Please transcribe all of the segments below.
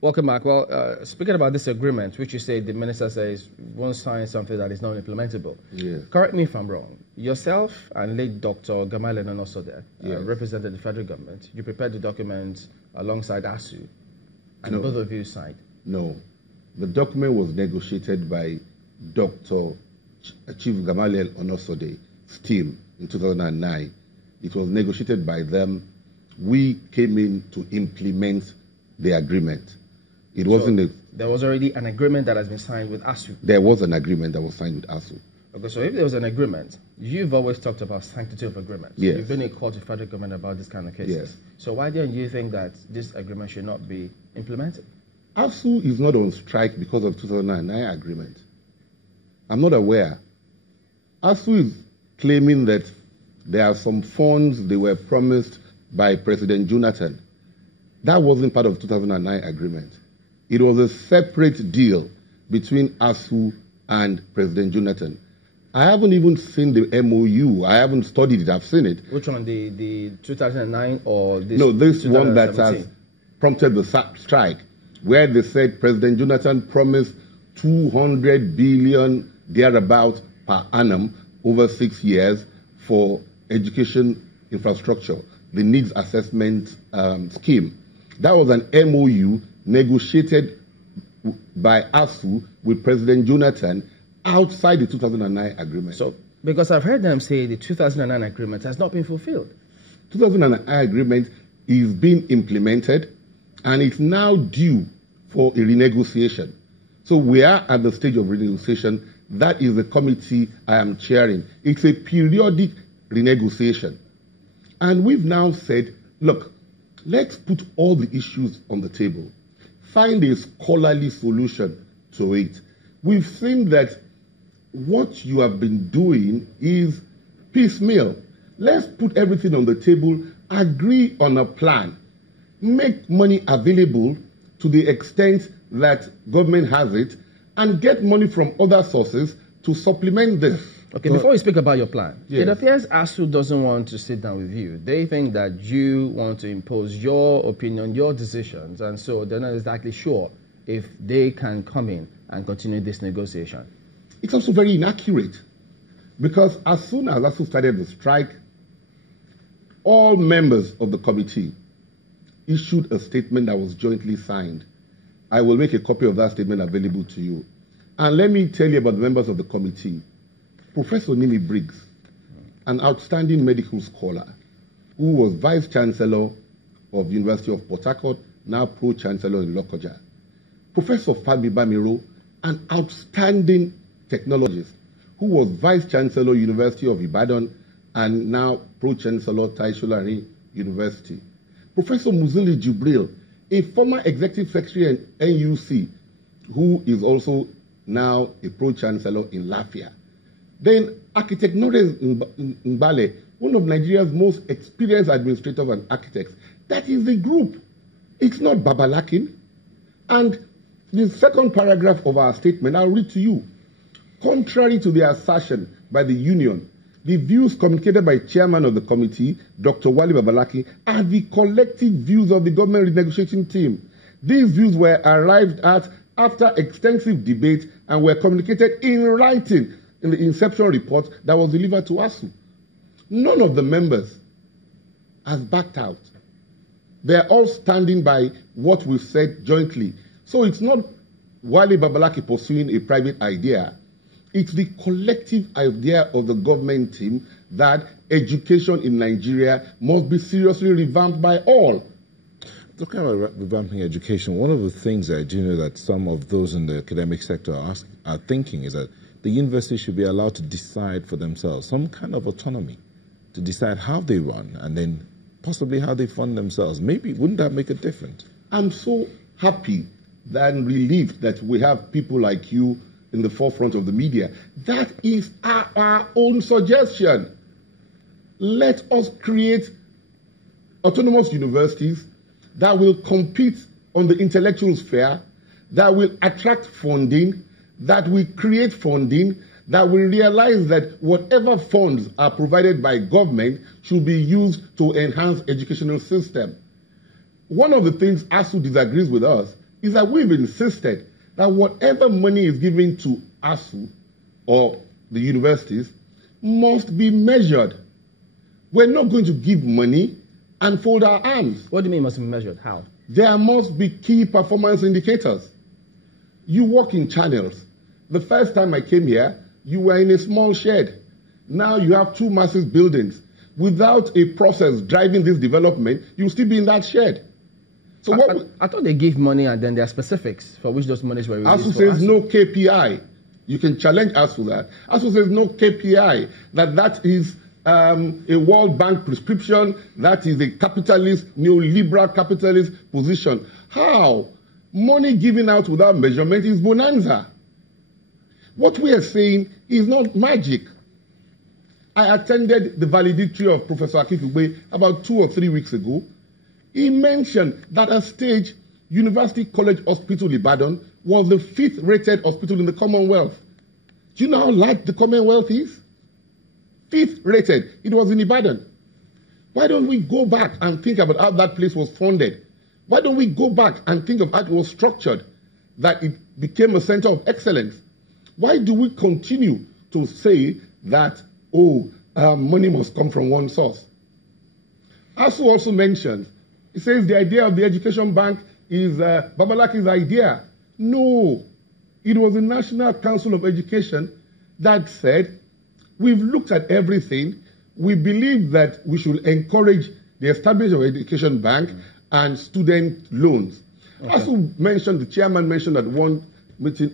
Welcome back. Well, speaking about this agreement, which you say the minister says won't sign something that is not implementable. Yes. Correct me if I'm wrong. Yourself and late Dr. Gamaliel and also there represented the federal government. You prepared the document alongside ASUU, and both of you signed. No. The document was negotiated by Dr. Chief Gamaliel Onosode's team in 2009. It was negotiated by them. We came in to implement the agreement. It wasn't there was already an agreement that has been signed with ASUU. There was an agreement that was signed with ASUU. Okay, so if there was an agreement, you've always talked about sanctity of agreement. Yes. You've been in court with federal government about this kind of cases. Yes. So why don't you think that this agreement should not be implemented? ASUU is not on strike because of 2009 agreement. I'm not aware. ASUU is claiming that there are some funds they were promised by President Jonathan. That wasn't part of 2009 agreement. It was a separate deal between ASUU and President Jonathan. I haven't even seen the MOU. I haven't studied it. I've seen it. Which one, the 2009 or this? No, this one that has prompted the strike, where they said President Jonathan promised 200 billion thereabout per annum over 6 years for education infrastructure, the needs assessment scheme. That was an MOU negotiated by ASUU with President Jonathan outside the 2009 agreement. So, because I've heard them say the 2009 agreement has not been fulfilled. 2009 agreement is being implemented and it's now due for a renegotiation. So we are at the stage of renegotiation. That is the committee I am chairing. It's a periodic renegotiation. And we've now said, look, let's put all the issues on the table. Find a scholarly solution to it. We've seen that what you have been doing is piecemeal. Let's put everything on the table, agree on a plan, make money available to the extent that government has it, and get money from other sources to supplement this. Okay, before we speak about your plan, yes. It appears ASUU doesn't want to sit down with you. They think that you want to impose your opinion, your decisions, and so they're not exactly sure if they can come in and continue this negotiation. It's also very inaccurate because as soon as ASUU started the strike, all members of the committee issued a statement that was jointly signed. I will make a copy of that statement available to you. And let me tell you about the members of the committee. Professor Ogunyemi Briggs, an outstanding medical scholar who was Vice Chancellor of the University of Port Harcourt, now Pro-Chancellor in Lokoja. Professor Fami Bamiro, an outstanding technologist who was Vice Chancellor, University of Ibadan, and now Pro-Chancellor, Taisholari University. Professor Muzili Jubril, a former Executive Secretary at NUC, who is also now a Pro-Chancellor in Lafia. Then Architect Norris Mbale, one of Nigeria's most experienced administrators and architects. That is the group. It's not Babalakin. And the second paragraph of our statement, I'll read to you. Contrary to the assertion by the union, the views communicated by chairman of the committee, Dr. Wali Babalakin, are the collective views of the government renegotiating team. These views were arrived at after extensive debate and were communicated in writing in the inception report that was delivered to ASUU. None of the members has backed out. They're all standing by what we've said jointly. So it's not Wale Babalaki pursuing a private idea. It's the collective idea of the government team that education in Nigeria must be seriously revamped by all. Talking about revamping education, one of the things I do know that some of those in the academic sector are thinking is that the university should be allowed to decide for themselves, some kind of autonomy to decide how they run and then possibly how they fund themselves. Maybe, wouldn't that make a difference? I'm so happy and relieved that we have people like you in the forefront of the media. That is our own suggestion. Let us create autonomous universities that will compete on the intellectual sphere, that will attract funding, that will create funding, that will realize that whatever funds are provided by government should be used to enhance educational system. One of the things ASUU disagrees with us is that we've insisted that whatever money is given to ASUU or the universities must be measured. We're not going to give money and fold our arms. What do you mean must be measured? How? There must be key performance indicators. You work in channels. The first time I came here, you were in a small shed. Now you have 2 massive buildings. Without a process driving this development, you'll still be in that shed. So I thought they give money and then there are specifics for which those monies were released. ASUU says no KPI. You can challenge ASUU that. ASUU says no KPI, that is a World Bank prescription, that is a capitalist, neoliberal capitalist position. How? Money given out without measurement is bonanza. What we are saying is not magic. I attended the valedictory of Professor Akifugbe about 2 or 3 weeks ago. He mentioned that at stage, University College Hospital Ibadan was the 5th rated hospital in the Commonwealth. Do you know how large the Commonwealth is? 5th rated. It was in Ibadan. Why don't we go back and think about how that place was funded? Why don't we go back and think of how it was structured, that it became a center of excellence? Why do we continue to say that, money must come from one source? ASUU also mentions, it says the idea of the education bank is Babalakin's idea. No, it was the National Council of Education that said, we've looked at everything. We believe that we should encourage the establishment of an education bank and student loans. Okay. ASUU mentioned, the chairman mentioned at one meeting,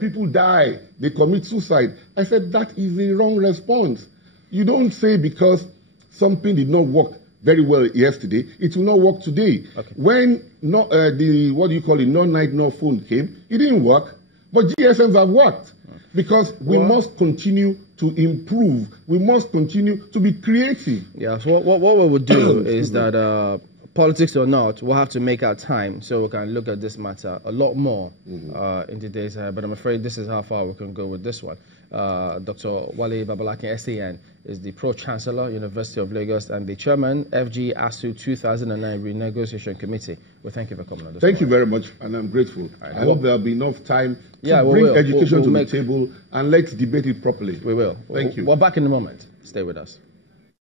people die, they commit suicide. I said, that is the wrong response. You don't say because something did not work very well yesterday, it will not work today. Okay. When non-night, no phone came, it didn't work, but GSMs have worked. Because we must continue to improve. We must continue to be creative. Yeah, so what we would do is that, politics or not, we'll have to make our time so we can look at this matter a lot more in the days ahead. But I'm afraid this is how far we can go with this one. Dr. Wale Babalakin, SAN, is the Pro-Chancellor, University of Lagos, and the Chairman, FG ASUU 2009 Renegotiation Committee. Well, thank you for coming on this. Thank you very much, and I'm grateful. Right, I hope there'll be enough time to bring education to the table, and let's debate it properly. We will. Thank you. We're back in a moment. Stay with us.